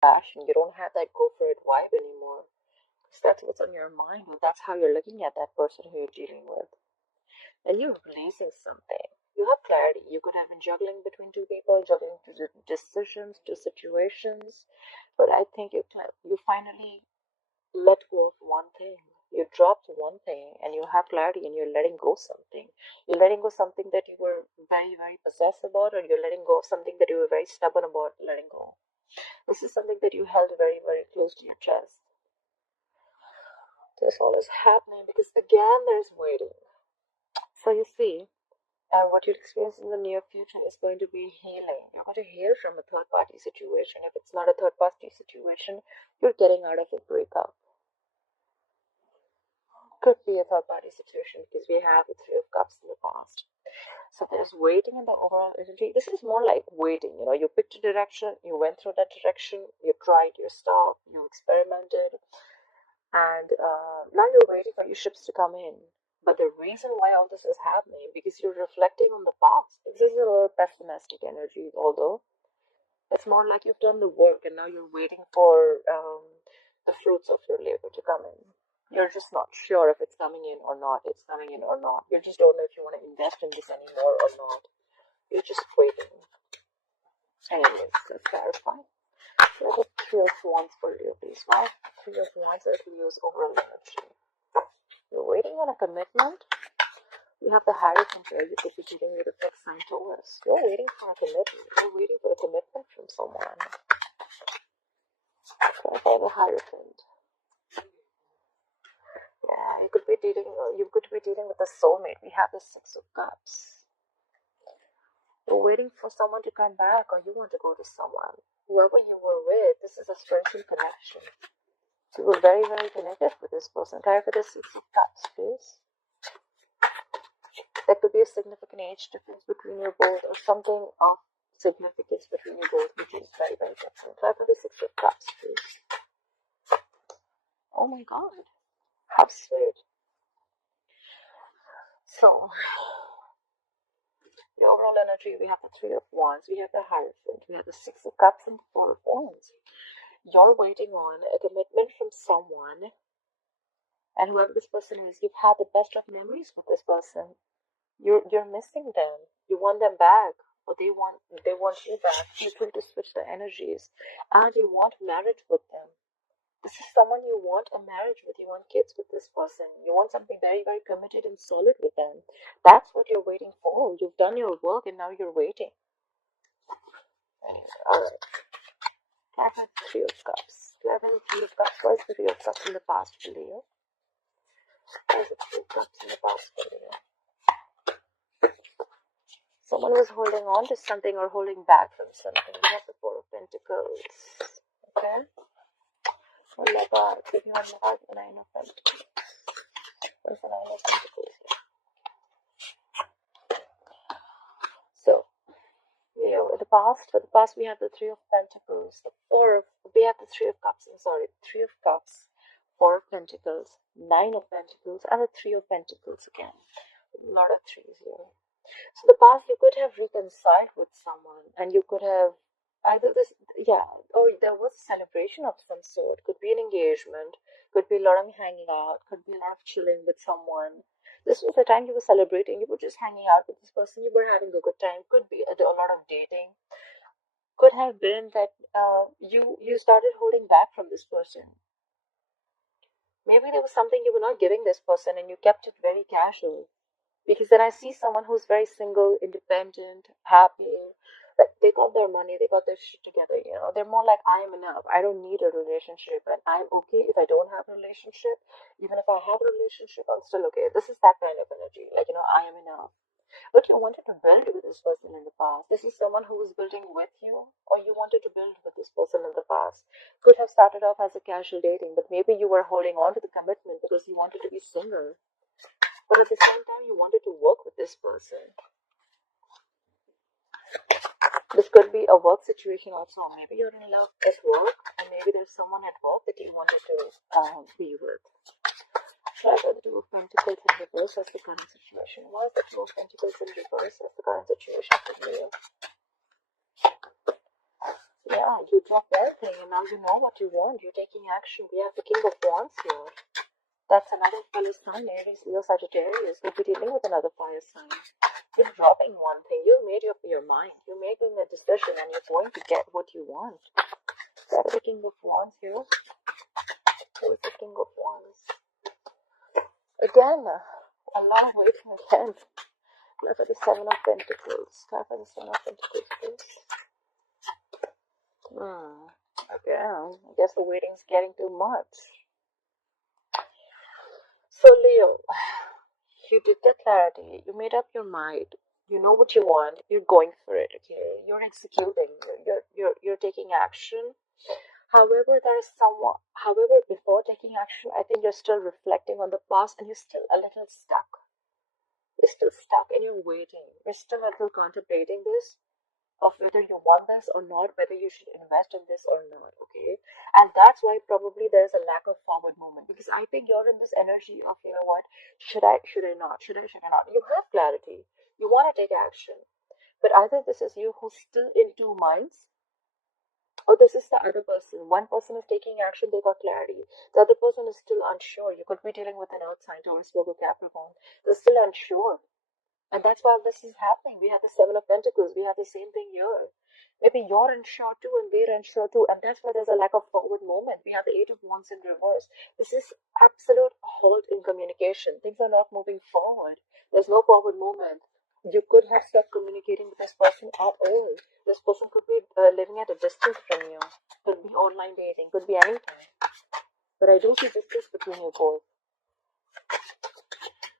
passion. You don't have that go for it vibe anymore. Because that's what's on your mind, or that's how you're looking at that person who you're dealing with. And you're releasing something. You have clarity. You could have been juggling between two people, juggling two decisions, two situations. But I think you finally let go of one thing. You dropped one thing and you have clarity and you're letting go something. You're letting go something that you were very, very possessed about, or you're letting go of something that you were very stubborn about letting go. This is something that you held very, very close to your chest. This all is happening because again there's waiting. So you see, and what you'll experience in the near future is going to be healing. You're going to heal from a third party situation. If it's not a third party situation, you're getting out of a breakup. Could be a third party situation because we have the Three of Cups in the past. So there's waiting in the overall energy. This is more like waiting. You picked a direction, you went through that direction, you tried your stuff, you experimented, and now you're waiting for your ships to come in. But the reason why all this is happening, because you're reflecting on the past. This is a little pessimistic energy, although it's more like you've done the work and now you're waiting for the fruits of your labor to come in. You're just not sure if it's coming in or not. It's coming in or not. You just don't know if you want to invest in this anymore or not. You're just waiting. Anyways, let's clarify. So I have Three of Wands for you, please. Why? Three of Wands are Leo's overall energy. You're waiting on a commitment. You have the Hierophant here. You could be dealing with a fixed sign Taurus. You're waiting for a commitment. You're waiting for a commitment from someone. Clarify the Hierophant. Yeah, you could be dealing with a soulmate. We have the Six of Cups. You're waiting for someone to come back, or you want to go to someone. Whoever you were with, this is a spiritual connection. You were very, very connected with this person. Clarify the Six of Cups, please. There could be a significant age difference between you both, or something of significance between you both, which is very, very different. Clarify the Six of Cups, please. Oh my God, how sweet. So, the overall energy, we have the Three of Wands, we have the Hierophant, we have the Six of Cups, and the Four of Wands. You're waiting on a commitment from someone, and whoever this person is, you've had the best of memories with this person. You're missing them. You want them back, or they want you back. You're trying to switch the energies, and you want marriage with them. This is someone you want a marriage with. You want kids with this person. You want something very, very committed and solid with them. That's what you're waiting for. You've done your work and now you're waiting. Anyway, alright. Clarify the Three of Cups. Clarify the Three of Cups. What is the Three of Cups in the past for Leo? What is the Three of Cups in the past for Leo? Someone was holding on to something or holding back from something. We have the Four of Pentacles. Okay? On my God. Give me on my God, the Nine of Pentacles. Where's the Nine of Pentacles here? So, Leo, for the past we have the Three of Pentacles, we have the Three of Cups, Three of Cups, Four of Pentacles, Nine of Pentacles, and the Three of Pentacles again. A lot of threes here. So the past you could have reconciled with someone, and you could have or there was a celebration of some sort. Could be an engagement, could be a lot of hanging out, could be a lot of chilling with someone. This was the time you were celebrating. You were just hanging out with this person. You were having a good time. Could be a lot of dating. Could have been that you started holding back from this person. Maybe there was something you were not giving this person, and you kept it very casual. Because then I see someone who's very single, independent, happy. Like they got their money, they got their shit together. They're more like, I am enough. I don't need a relationship, and I'm okay if I don't have a relationship. Even if I have a relationship, I'm still okay. This is that kind of energy. Like, I am enough. But you wanted to build with this person in the past. This is someone who was building with you, or you wanted to build with this person in the past. Could have started off as a casual dating, but maybe you were holding on to the commitment because you wanted to be single. But at the same time, you wanted to work with this person. This could be a work situation also. Maybe you're in love at work, and maybe there's someone at work that you wanted to be with. The Two of Pentacles in reverse as the current situation. Why is the Two of Pentacles in reverse as the current situation for you? Yeah, you drop everything and now you know what you want. You're taking action. We have the King of Wands here. That's another fellow sign, Aries, Leo, Sagittarius. You'll be dealing with another fire sign. You're dropping one thing. You made up your mind. You're making a decision and you're going to get what you want. That's the King of Wands here. Who is the King of Wands? Again, a lot of waiting again. Look at the Seven of Pentacles. Look at the Seven of Pentacles, please. Again, I guess the waiting's getting too much. So, Leo, you did get clarity. You made up your mind. You know what you want. You're going for it. Okay, you're executing. You're taking action. However, there is someone. However, before taking action, I think you're still reflecting on the past, and you're still a little stuck. You're still stuck, and you're waiting. You're still a little contemplating this, of whether you want this or not, whether you should invest in this or not, okay? And that's why probably there's a lack of forward movement, because I think you're in this energy of, you know what, should I not, should I not? You have clarity, you want to take action, but either this is you who's still in two minds, or this is the other person. One person is taking action, they got clarity. The other person is still unsure. You could be dealing with an outside Taurus, Virgo, Capricorn. They're still unsure. And that's why this is happening. We have the Seven of Pentacles. We have the same thing here. Maybe you're unsure too, and they're unsure too. And that's why there's a lack of forward movement. We have the Eight of Wands in reverse. This is absolute halt in communication. Things are not moving forward. There's no forward movement. You could have stopped communicating with this person at all. This person could be living at a distance from you. Could be online dating. Could be anything. But I do see distance between you both.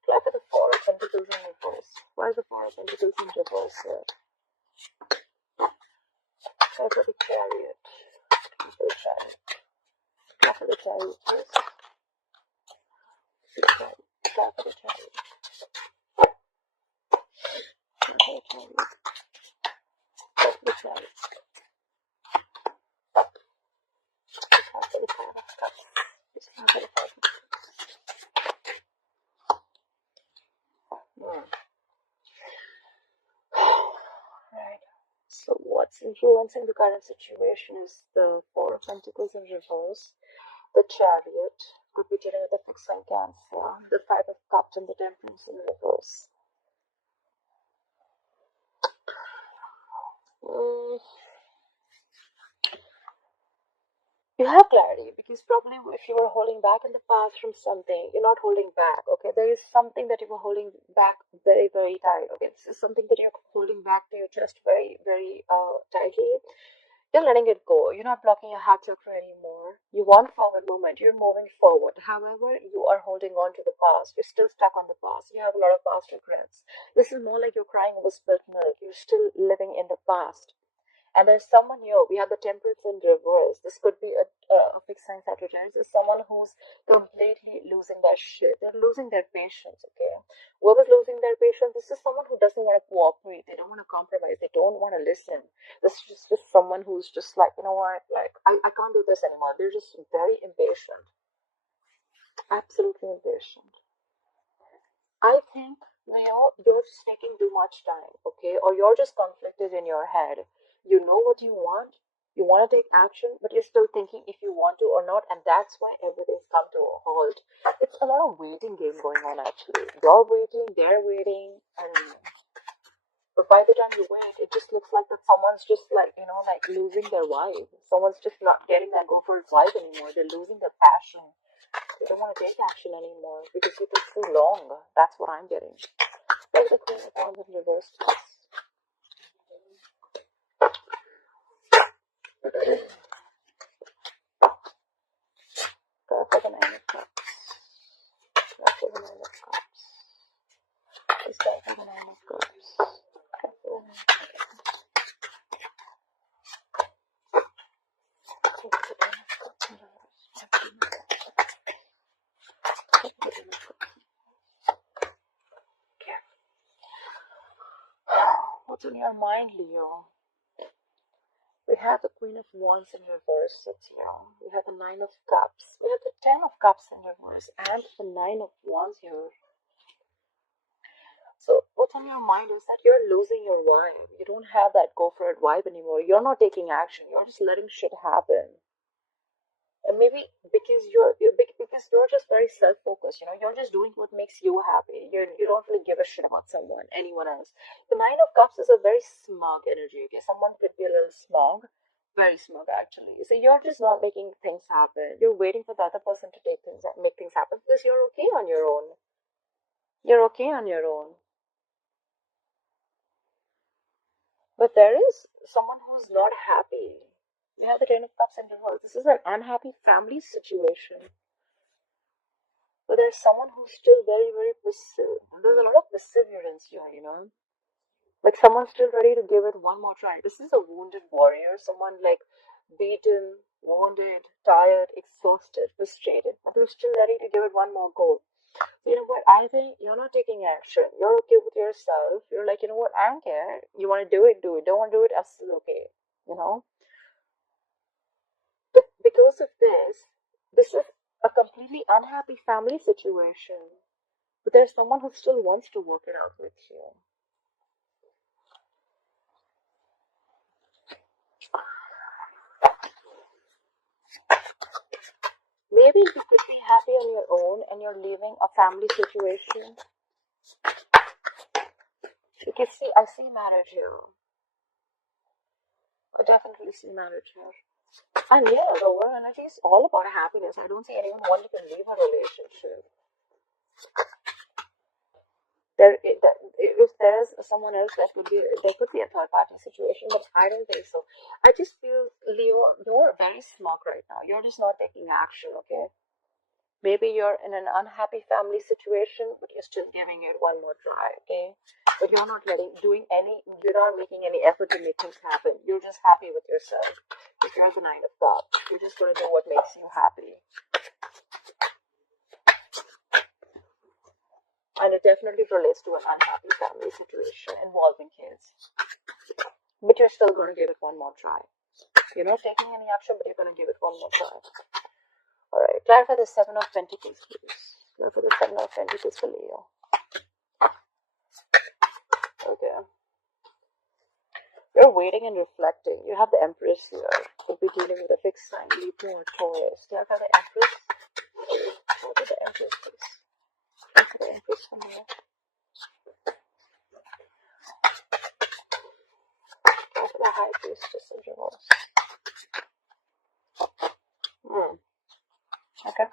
Why for the Four of Pentacles in reverse? Why is the Four of Pentacles in reverse here? Why for the Chariot? Why for the Chariot? Why for the Chariot, please? Why for the Chariot? Why for the Chariot? Why for the Chariot? Why for the Chariot? Why for the Five of Cups? Why for the Five of Cups? Right. So what's influencing the current situation is the Four of Pentacles in reverse, the Chariot, could be dealing with the fixed sign Cancer, the Five of Cups and the Temperance in reverse. You have clarity because probably if you were holding back in the past from something, you're not holding back, okay? There is something that you were holding back very, very tight, okay? This is something that you're holding back to your chest very, very tightly. You're letting it go. You're not blocking your heart chakra anymore. You want forward movement. You're moving forward. However, you are holding on to the past. You're still stuck on the past. You have a lot of past regrets. This is more like you're crying over spilled milk. You're still living in the past. And there's someone here, we have the Temperance in reverse. This could be a fixed sign Sagittarius. This is someone who's completely losing their shit. They're losing their patience, okay? Whoever's losing their patience, this is someone who doesn't want to cooperate. They don't want to compromise. They don't want to listen. This is just someone who's just like, you know what, like, I can't do this anymore. They're just very impatient. Absolutely impatient. I think, Leo, you're just taking too much time, okay? Or you're just conflicted in your head. You know what you want to take action, but you're still thinking if you want to or not, and that's why everything's come to a halt. It's a lot of waiting game going on, actually. You're waiting, they're waiting, and but by the time you wait, it just looks like that someone's just like, you know, like losing their vibe. Someone's just not getting that go for it vibe anymore. They're losing their passion. They don't want to take action anymore because it took too long. That's what I'm getting. Where's the Queen of Wands in reverse? Go for the Nine of Cups. Go for the Nine of Cups. Just go for the Nine of Cups. Go for the Nine of Cups. Go for the Nine of Cups in reverse. Go for the Nine of Cups. Go for the Nine of Cups. Okay. What's in your mind, Leo? We have the Queen of Wands in reverse, that's here. We have the Nine of Cups. We have the Ten of Cups in reverse and the Nine of Wands here. So, what's what's on your mind is that you're losing your vibe. You don't have that go for it vibe anymore. You're not taking action. You're just letting shit happen. And maybe because you're just very self-focused. You're just doing what makes you happy. You don't really give a shit about anyone else. The Nine of Cups is a very smug energy. Okay, someone could be a little smug, very smug actually. So you're just not making things happen. You're waiting for the other person to make things happen because you're okay on your own. You're okay on your own. But there is someone who's not happy. You have the Ten of Cups in reverse. This is an unhappy family situation. But there's someone who's still very, very there's a lot of perseverance here. Like someone's still ready to give it one more try. This is a wounded warrior, someone like beaten, wounded, tired, exhausted, frustrated, but they're still ready to give it one more go. You know what? I think you're not taking action. You're okay with yourself. You're like, you know what? I don't care. You want to do it, do it. Don't want to do it, I'm still okay. You know? But because of this is a completely unhappy family situation. But there's someone who still wants to work it out with you. Maybe you could be happy on your own and you're leaving a family situation. You can see, I see marriage here. I definitely see marriage here. And yeah, the overall energy is all about happiness. I don't see anyone wanting to leave a relationship. If there's someone else, there could be a third party situation, but I don't think so. I just feel, Leo, you're very smart right now. You're just not taking action, okay? Maybe you're in an unhappy family situation, but you're still giving it one more try, okay? But you're not you're not making any effort to make things happen. You're just happy with yourself. If you're the Nine of Cups, you're just going to do what makes you happy. And it definitely relates to an unhappy family situation involving kids. But you're still going to give it one more try. You're not taking any action, but you're going to give it one more try. Alright, clarify the Seven of Pentacles, please. Clarify the Seven of Pentacles for Leo. Okay. You're waiting and reflecting. You have the Empress here. Could be dealing with a fixed sign, Libra or Taurus. Clarify the Empress. Clarify the Empress, please. Clarify the Empress for Leo. Clarify the High Priestess in reverse. Okay.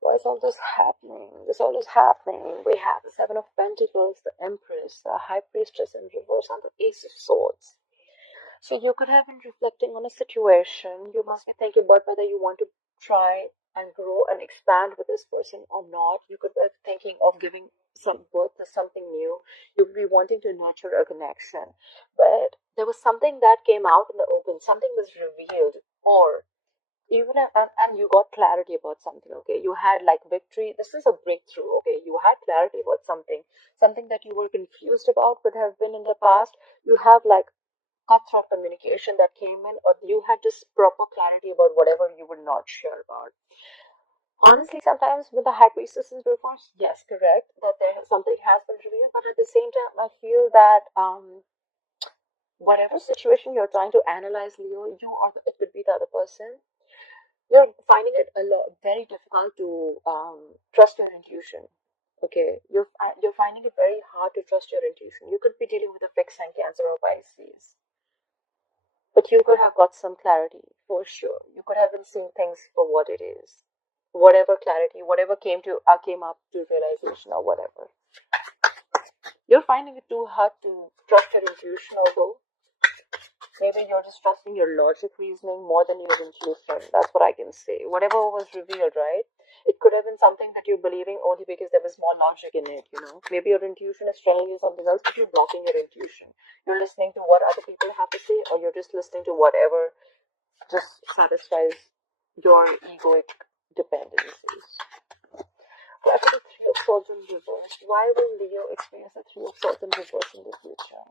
Why is all this happening? All this happening. We have the Seven of Pentacles, the Empress, the High Priestess in reverse, and the Ace of Swords. So you could have been reflecting on a situation. You must be thinking about whether you want to try and grow and expand with this person or not. You could be thinking of giving some birth to something new. You could be wanting to nurture a connection. But there was something that came out in the open. Something was revealed, or and you got clarity about something. Okay, you had like victory. This is a breakthrough. Okay, you had clarity about something that you were confused about but have been in the past. You have like cutthroat communication that came in, or you had just proper clarity about whatever you were not sure about. Honestly, sometimes with the High Priestess in reverse, yes, correct, that something has been revealed, but at the same time, I feel that whatever situation you're trying to analyze, Leo, it could be the other person. You're finding it very difficult to trust your intuition. Okay, you're finding it very hard to trust your intuition. You could be dealing with a fixed sign, Cancer or Pisces. But you could have got some clarity, for sure. You could have been seeing things for what it is. Whatever clarity, whatever came up to realization or whatever. You're finding it too hard to trust your intuition, although maybe you're just trusting your logic reasoning more than your intuition. That's what I can say. Whatever was revealed, right? It could have been something that you're believing only because there was more logic in it, Maybe your intuition is telling you something else, but you're blocking your intuition. You're listening to what other people have to say, or you're just listening to whatever just satisfies your egoic dependencies. What are the Three of Swords in reverse? Why will Leo experience the Three of Swords in reverse in the future?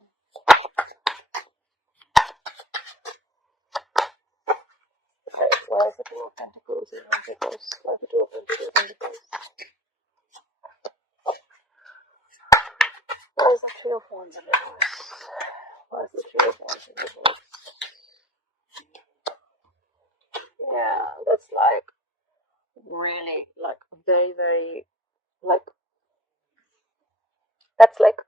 Right. Why is the Two of Pentacles in reverse? Why is the Two of Pentacles in reverse? the Three of Wands in reverse? What's the Three of Wands in reverse? Yeah, that's like really like very, very like that's like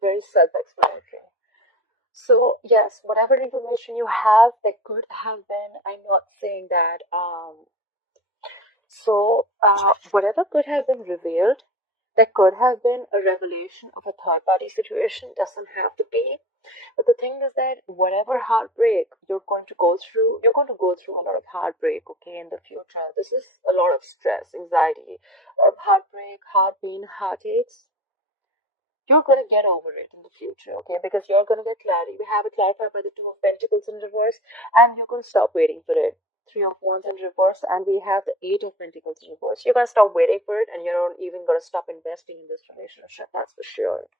very self-explanatory. So yes, whatever information you have, that could have been. I'm not saying that. Whatever could have been revealed, there could have been a revelation of a third-party situation. Doesn't have to be. But the thing is that whatever heartbreak you're going to go through a lot of heartbreak, okay, in the future. This is a lot of stress, anxiety, a lot of heartbreak, heart pain, heartaches. You're going to get over it in the future, okay, because you're going to get clarity. We have it clarified by the Two of Pentacles in reverse, and you're going to stop waiting for it. Three of Wands in reverse, and we have the Eight of Pentacles in reverse. You're going to stop waiting for it, and you're not even going to stop investing in this relationship, that's for sure.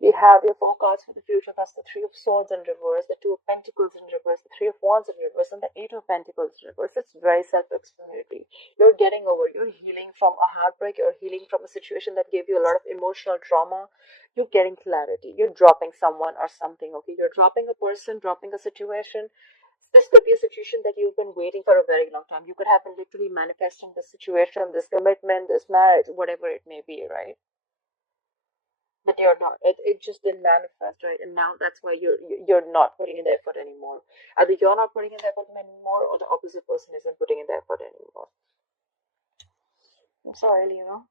You have your four cards for the future. That's the Three of Swords in reverse, the Two of Pentacles in reverse, the Three of Wands in reverse, and the Eight of Pentacles in reverse. It's very self-explanatory. You're getting over, you're healing from a heartbreak, you're healing from a situation that gave you a lot of emotional trauma. You're getting clarity. You're dropping someone or something, okay? You're dropping a person, dropping a situation. This could be a situation that you've been waiting for a very long time. You could have been literally manifesting this situation, this commitment, this marriage, whatever it may be, right? But you're not. It just didn't manifest, right? And now that's why you're not putting in the effort anymore. Either you're not putting in the effort anymore, or the opposite person isn't putting in the effort anymore. I'm sorry, Leo.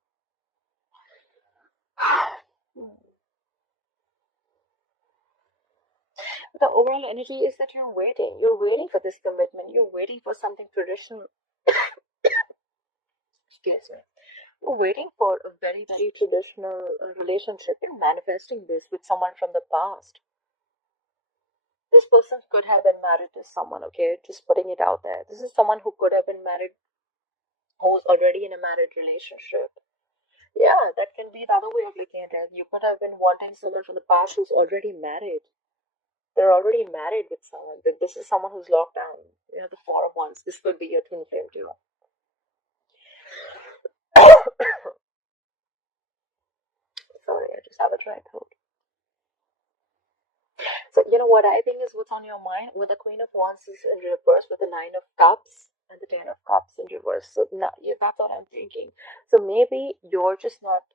The overall energy is that you're waiting. You're waiting for this commitment. You're waiting for something traditional. Excuse me. You're waiting for a very, very traditional relationship. You're manifesting this with someone from the past. This person could have been married to someone, okay? Just putting it out there. This is someone who could have been married, who's already in a married relationship. Yeah, that can be the other way of looking at it. You could have been wanting someone from the past who's already married. They're already married with someone. This is someone who's locked down. You have the Four of Wands. This could be your twin flame too. Sorry, I just have a dry throat. So, you know what I think is what's on your mind? With the Queen of Wands is in reverse, with the Nine of Cups and the Ten of Cups in reverse. So, now, yeah, that's what I'm thinking. So, maybe you're just not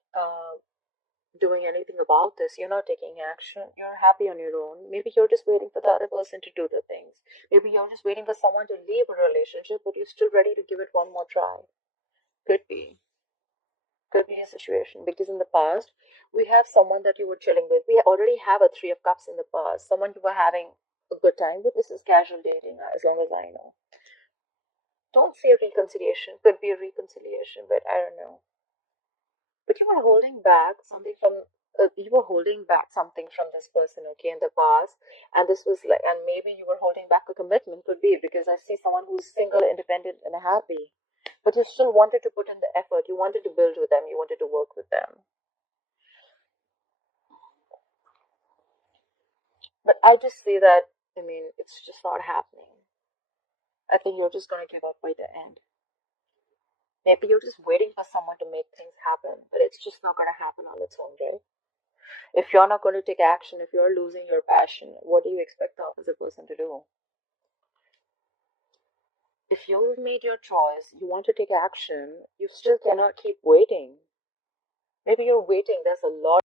doing anything about this. You're not taking action. You're happy on your own. Maybe you're just waiting for the other person to do the things. Maybe you're just waiting for someone to leave a relationship, but you're still ready to give it one more try. Could be. Could be a situation, because in the past we have someone that you were chilling with. We already have a Three of Cups in the past, someone you were having a good time with. This is casual dating, as long as I know. Don't say reconciliation. Could be a reconciliation, but I don't know. But you were holding back something from this person, okay, in the past, and this was like, and maybe you were holding back a commitment. Could be, because I see someone who's single, independent, and happy, but you still wanted to put in the effort. You wanted to build with them. You wanted to work with them. But I just see that, I mean, it's just not happening. I think you're just gonna give up by the end. Maybe you're just waiting for someone to make things happen, but it's just not gonna happen on its own, right? If you're not going to take action, if you're losing your passion, what do you expect the opposite person to do? If you've made your choice, you want to take action, you still cannot keep waiting. Maybe you're waiting, there's a lot